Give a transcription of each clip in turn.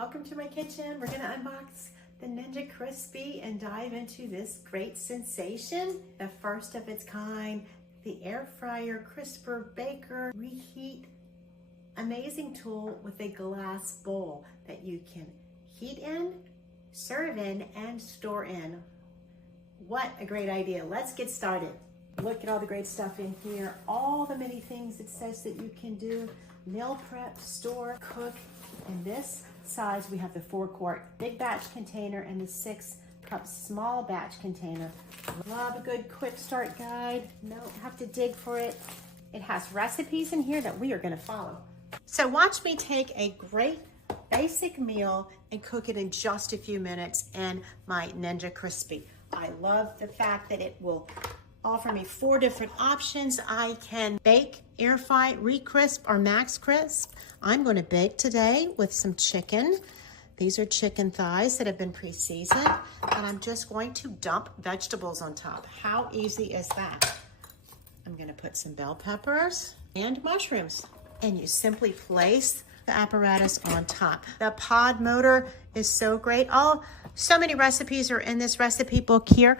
welcome to my kitchen. We're gonna unbox the Ninja Crispi and dive into this great sensation, the first of its kind, the air fryer, crisper, baker, reheat, amazing tool with a glass bowl that you can heat in, serve in, and store in. What a great idea. Let's get started. Look at all the great stuff in here, all the many things it says that you can do, meal prep, store, cook. In this size, we have the 4-quart big batch container and the 6-cup small batch container. Love a good quick start guide. Don't have to dig for it. It has recipes in here that we are gonna follow. So watch me take a great basic meal and cook it in just a few minutes in my Ninja Crispi. I love the fact that it will offer me 4 different options. I can bake, air fry, re-crisp, or max crisp. I'm going to bake today with some chicken. These are chicken thighs that have been pre-seasoned, and I'm just going to dump vegetables on top. How easy is that? I'm going to put some bell peppers and mushrooms, and you simply place the apparatus on top. The pod motor is so great. So many recipes are in this recipe book here.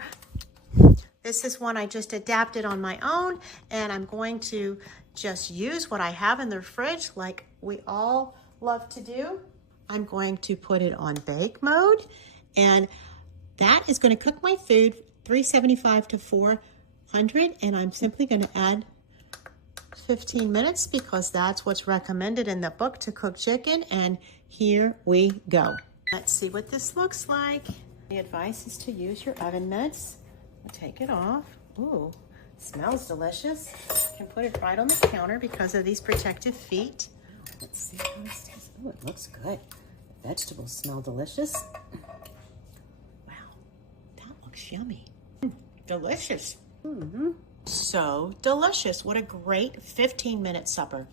This is one I just adapted on my own, and I'm going to just use what I have in the fridge like we all love to do. I'm going to put it on bake mode, and that is going to cook my food 375 to 400, and I'm simply going to add 15 minutes because that's what's recommended in the book to cook chicken, and here we go. Let's see what this looks like. The advice is to use your oven mitts. Take it off. Ooh, smells delicious. You can put it right on the counter because of these protective feet. Let's see how this tastes. Oh, it looks good. The vegetables smell delicious. Wow, that looks yummy. Delicious. So delicious. What a great 15-minute supper.